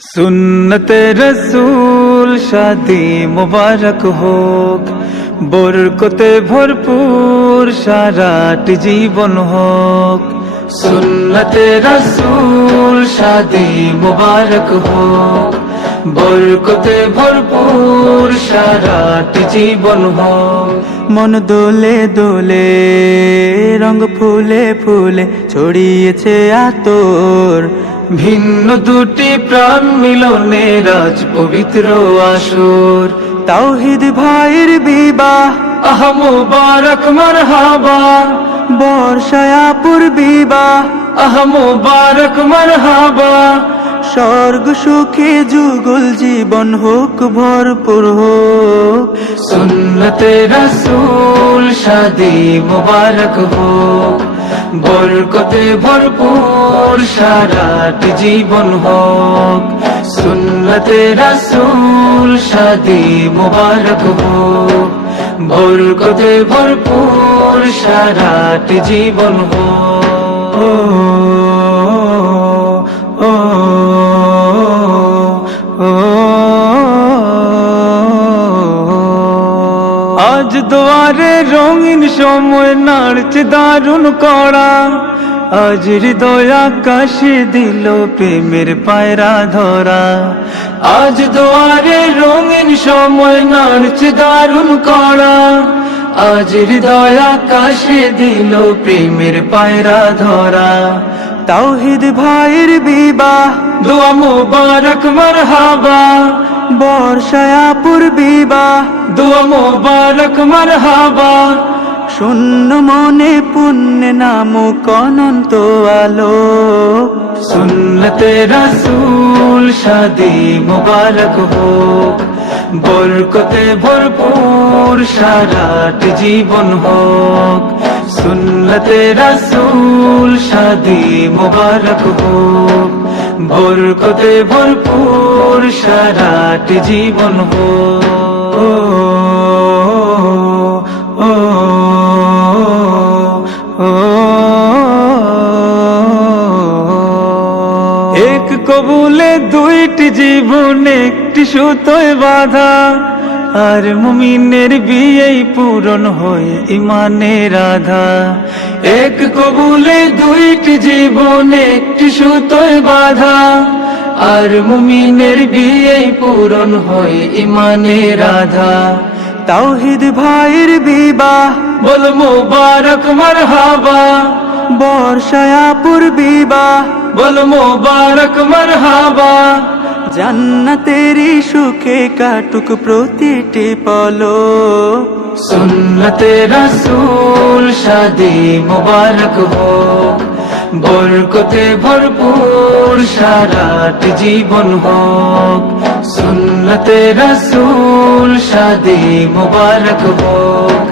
सुन्नते रसूल शादी मुबारक होक बरकते भरपूर साराट जीवन होक। सुन्नते रसूल शादी मुबारक होक बरकते भरपूर साराट जीवन होक। मन दोले दोले रंग फूले फूले ছড়িয়েছে আতর ভিন্ন দুটি প্রাণ মিলনে রাজ পবিত্র আসর। তাওহীদ ভাইয়ের বিবাহ আহ মুবারক মারহাবা, বর্ষায়াপুর বিবাহ আহ মুবারক মারহাবা। স্বর্গ সুখে যুগল জীবন হোক ভরপুর হোক। সুন্নতে রাসূল শাদি মুবারক হোক বরকতে ভরপুর সারাট জীবন হোক। সুন্নতে রাসূল শাদি মুবারক হোক বরকতে ভরপুর সারাট জীবন হোক। আজ দুয়ারে রঙিন সময় নাড়ছে দারুণ কড়া, আজ হৃদয় আকাশে দিল প্রেমের পায়রা ধরা। আজ দুয়ারে রঙিন সময় নাড়ছে দারুণ কড়া, আজ হৃদয় আকাশে দিল প্রেমের পায়রা ধরা। তাওহীদ ভাইয়ের বিবাহ দোয়া মুবারক মারহাবা, বর্ষায়াপুর বিবাহ দোয়া মুবারক মারহাবা। শূন্য মনে পুণ্যে নামক অনন্ত আলো। সুন্নতে রাসূল শাদি মুবারক হোক বরকতে ভরপুর সারাট জীবন হোক। সুন্নতে রাসূল শাদি মুবারক হোক বরকতে ভরপুর সারাট জীবন হোক। এক কবুলে দুইটি জীবন একটি সুতোয় বাঁধা, আর মুমিনের বিয়েই পূরণ হয় ইমানের আধা। এক কবুলে দুইটি জীবন একটি সুতোয় বাঁধা, আর মুমিনের বিয়েই পূরণ হয় ইমানের আধা। তাওহীদ ভাইয়ের বিবাহ বল মুবারক মারহাবা, বর্ষায়াপুর বিবাহ বল মুবারক মারহাবা। জান্নাতেরি সুখে কাটুক প্রতিটি পলক। সুন্নতে রাসূল শাদি মুবারক হোক বরকতে ভরপুর সারাট জীবন হোক। সুন্নতে রাসূল শাদি মুবারক হোক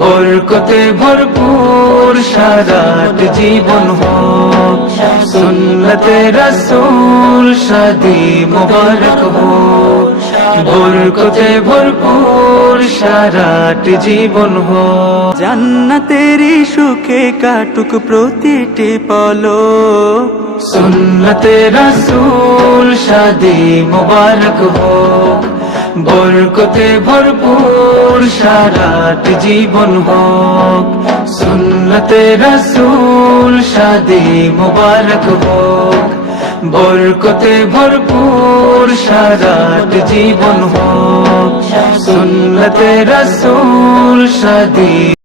বরকতে ভরপুর সারাট জীবন হোক। সুন্নতে রাসূল শাদি মুবারক হোক বরকতে ভরপুর সারাট জীবন হোক। জান্নাতেরি সুখে কাটুক প্রতিটি পলক। সুন্নতে রাসূল শাদি মুবারক হোক বরকতে ভরপুর সারাট জীবন হোক। সুন্নতে রাসূল শাদি মুবারক হোক বরকতে ভরপুর সারাট জীবন হোক। সুন্নতে রাসূল শাদি